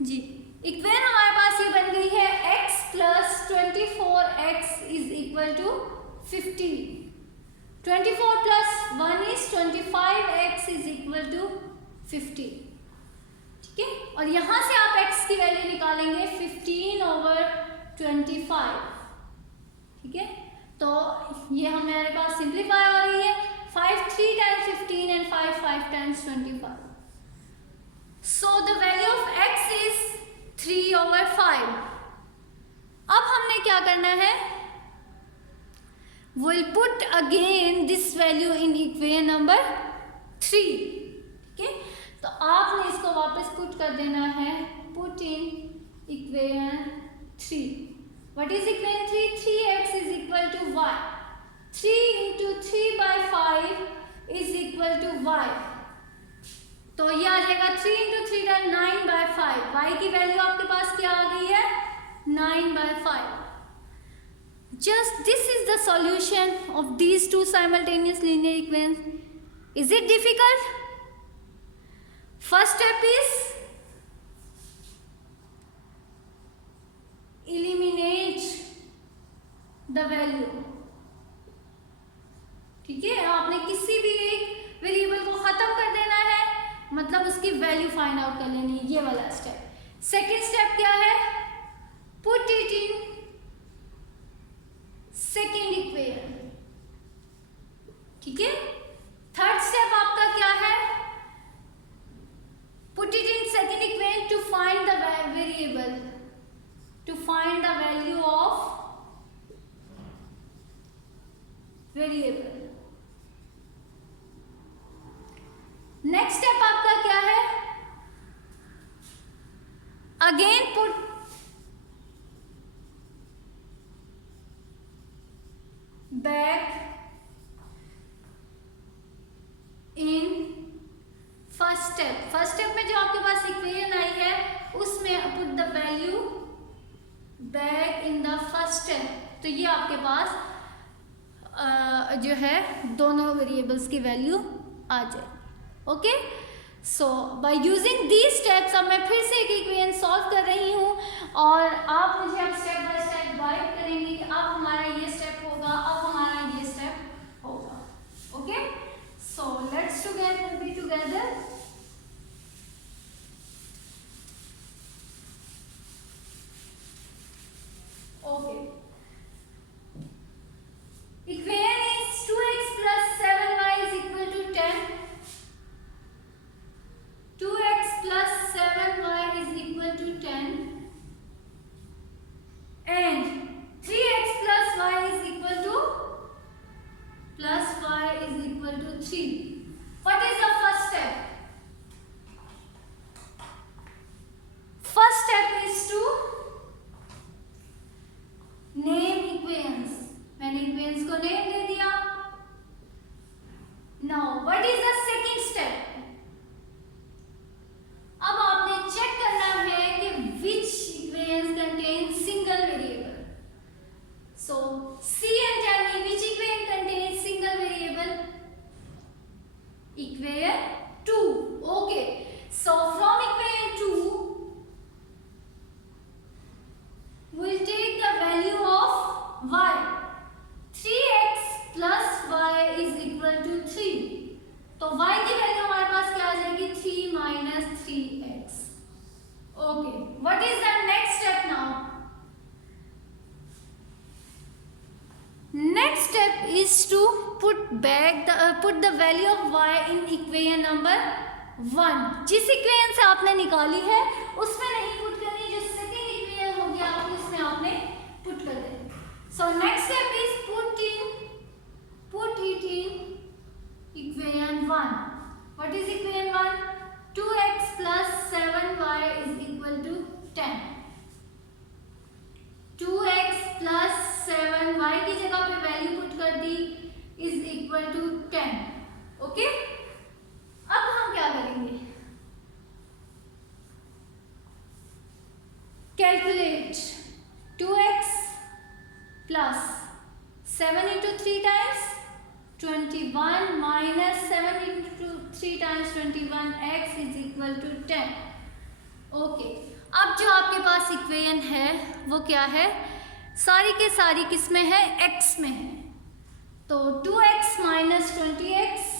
जी। Equation हमारे पास ये बन गई है x plus 24x is equal to 50। 24 प्लस 1 is 25x is equal to 50। ठीक है, और यहां से आप x की वैल्यू निकालेंगे 15/25। ठीक है, तो ये हमारे पास सिंप्लीफाई हो रही है। 5 3 times 15 and 5 5 times 25। So the value of x is 3/5। अब हमने क्या करना है, we'll put again this value in equation number 3। ठीक है, तो आपने इसको वापस पुट कर देना है, put in equation 3। What is equation 3? 3x is equal to y। 3 into 3/5 is equal to y। तो ये आ जाएगा 3 into 3 टाइम 9/5। y की वैल्यू आपके पास क्या आ गई है, 9/5। Just this is the solution of these two simultaneous linear equations. Is it difficult? First step is eliminate the value। ठीक है, आपने किसी भी एक वेरिएबल को खत्म कर देना है, मतलब उसकी वैल्यू फाइंड आउट कर लेनी है, ये वाला स्टेप। सेकेंड स्टेप क्या है, put it in second equation. ठीक है, थर्ड स्टेप आपका क्या है, put it in second equation to find the variable, to find the value of variable. Next step आपका क्या है, again put back in first step. First step में जो आपके पास इक्वेशन आई है उसमें put the value back in the first step. तो ये आपके पास जो है दोनों वेरिएबल्स की वैल्यू आ जाए। Okay, so by using these steps अब मैं फिर से एक इक्वेशन सॉल्व कर रही हूँ और आप मुझे अब स्टेप बाय स्टेप गाइड करेंगे कि अब हमारा ये स्टेप होगा, अब हमारा ये स्टेप होगा। Okay, so let's together be together. Okay, equation is 2x plus 7y is equal to 10। 2x plus 7y is equal to 10 and 3x plus y is equal to plus y is equal to 3। What is the first step? First step is to name equations। मैंने equations को name दे दिया। Now what is the second step? अब आपने check करना है कि which equations contain single variable। So see and tell me which equation contains single variable? Equation 2। Okay, so from equation 2 we'll take the value of y। 3x plus y is equal to 3। तो y की value हमारे पास क्या आ जाएगी, 3 minus 3x। Okay, what is the next step now? Next step is to put the value of y in equation number 1। जिस equation से आपने निकाली है उसमें नहीं पुट करनी, जो सेकंड इक्वेशन होगी आपकी उसमें आपने पुट कर देना। So next step is put it in equation 1। What is equation 1? 2x plus 7y is equal to 10। 2x plus 7y की जगह पे वैल्यू पुट कर दी is equal to 10। ओके, अब हम क्या करेंगे, calculate 2x plus 7 into 3 times 21 minus 7 into 3 times 21x is equal to 10। Okay, अब जो आपके पास इक्वेशन है वो क्या है, सारी के सारी किस में है, x में है। तो 2x minus 20x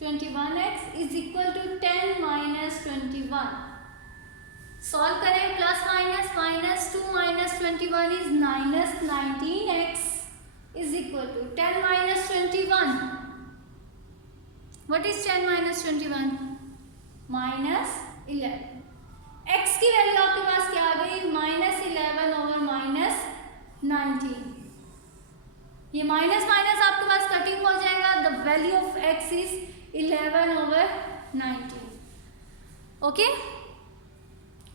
21x is equal to 10 minus 21। Solve करें, plus minus minus 2 minus 21 is minus 19x is equal to 10 minus 21। What is 10 minus 21? Minus 11। x की वैल्यू आपके पास क्या आ गई, माइनस 11 ओवर माइनस 19। ये माइनस माइनस आपके पास cutting हो जाएगा, the value of x is 11 over 19. Okay,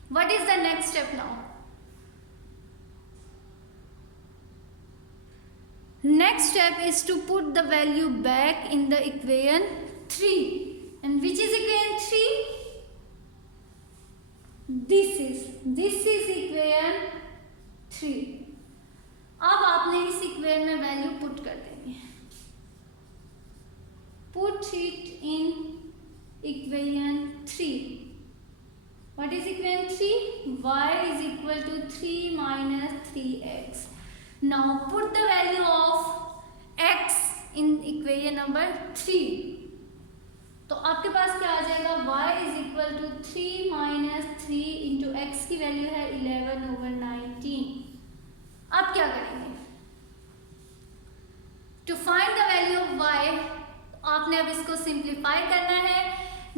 what is the next step now? Next step is to put the value back in the equation 3. And which is equation 3? This is equation 3. अब आपने इस equation में value put कर देनी है। Put it in equation 3. What is equation 3? Y is equal to 3 minus 3x. Now put the value of x in equation number 3. तो आपके पास क्या आ जाएगा, y is equal to 3 minus 3 into x की value है 11 over 19. अब क्या करेंगे, to find the value of y आपने अब इसको सिंप्लीफाई करना है।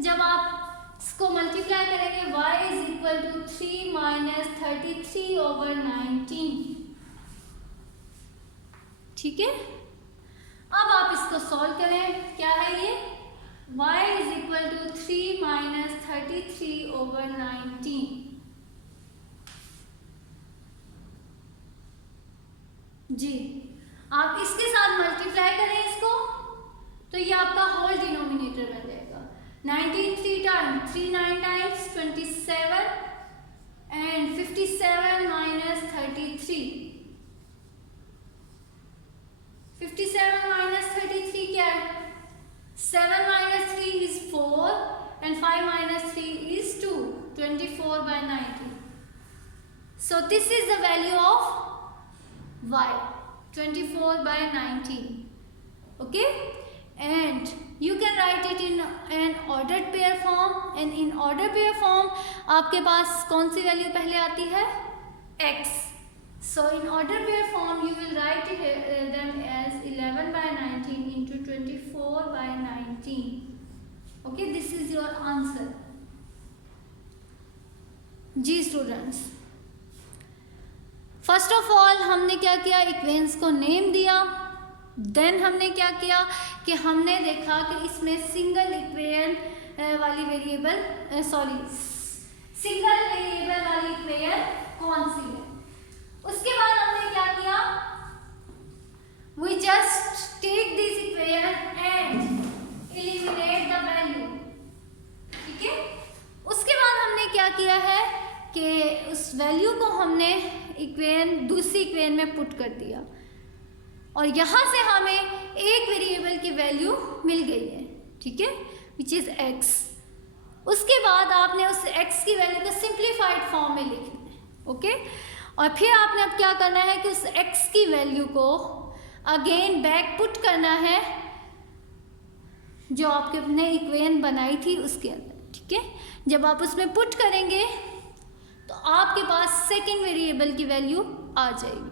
जब आप इसको मल्टीप्लाई करेंगे, y is equal to 3 minus 33 over 19। ठीक है, अब आप इसको सॉल्व करें, क्या है ये, y is equal to 3 minus 33 over 19। जी, आप इसके साथ मल्टीप्लाई करें इसको, तो ये आपका होल डिनोमिनेटर बन जाएगा। 19 3 times 3 9 times 27 and 57 minus 33। 57 minus 33 क्या है, 7 minus 3 is 4 and 5 minus 3 is 2, 24 by 90. So this is the value of y, 24 by 19. Okay, and you can write it in an ordered pair form. And in ordered pair form आपके पास कौन सी value पहले आती है, x. So in ordered pair form you will write them as 11 by 19 into 24 by 19. Okay, this is your answer. जी students, first of all हमने क्या किया, equations को नेम दिया। देन हमने क्या किया कि हमने देखा कि इसमें सिंगल इक्वेशन वाली वेरिएबल सिंगल वेरिएबल वाली इक्वेशन कौन सी है। उसके बाद हमने क्या किया, we just take this equation and eliminate the value. ठीक है, उसके बाद हमने क्या किया है कि उस वैल्यू को हमने इक्वेशन दूसरी इक्वेशन में पुट कर दिया और यहाँ से हमें एक वेरिएबल की वैल्यू मिल गई है। ठीक है, विच इज़ x। उसके बाद आपने उस x की वैल्यू को सिंप्लीफाइड फॉर्म में लिखना है। ओके, और फिर आपने अब क्या करना है कि उस x की वैल्यू को अगेन बैक पुट करना है जो आपके अपने इक्वेशन बनाई थी उसके अंदर। ठीक है, जब आप उसमें पुट करेंगे तो आपके पास सेकेंड वेरिएबल की वैल्यू आ जाएगी।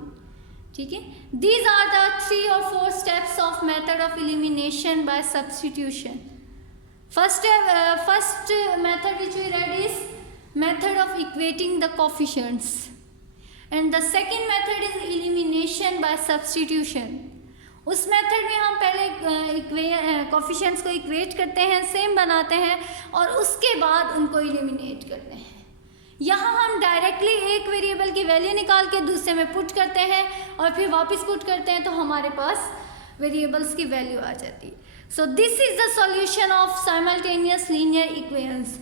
ठीक है, these are the 3 or 4 steps of method of elimination by substitution. First method which we read is method of equating the coefficients, and the second method is elimination by substitution. उस method में हम पहले coefficients को equate करते हैं, same बनाते हैं और उसके बाद उनको एलिमिनेट करते हैं। यहाँ हम डायरेक्टली एक वेरिएबल की वैल्यू निकाल के दूसरे में पुट करते हैं और फिर वापस पुट करते हैं तो हमारे पास वेरिएबल्स की वैल्यू आ जाती है। So this is the solution of simultaneous linear equations.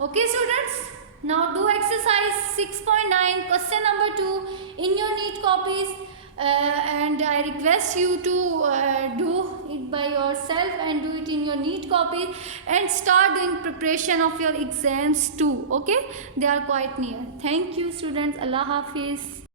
Okay students, now do exercise 6.9 question number 2 in your neat copies. and I request you to do it by yourself and do it in your neat copies and start doing preparation of your exams too. Okay, they are quite near. Thank you students. Allah Hafiz.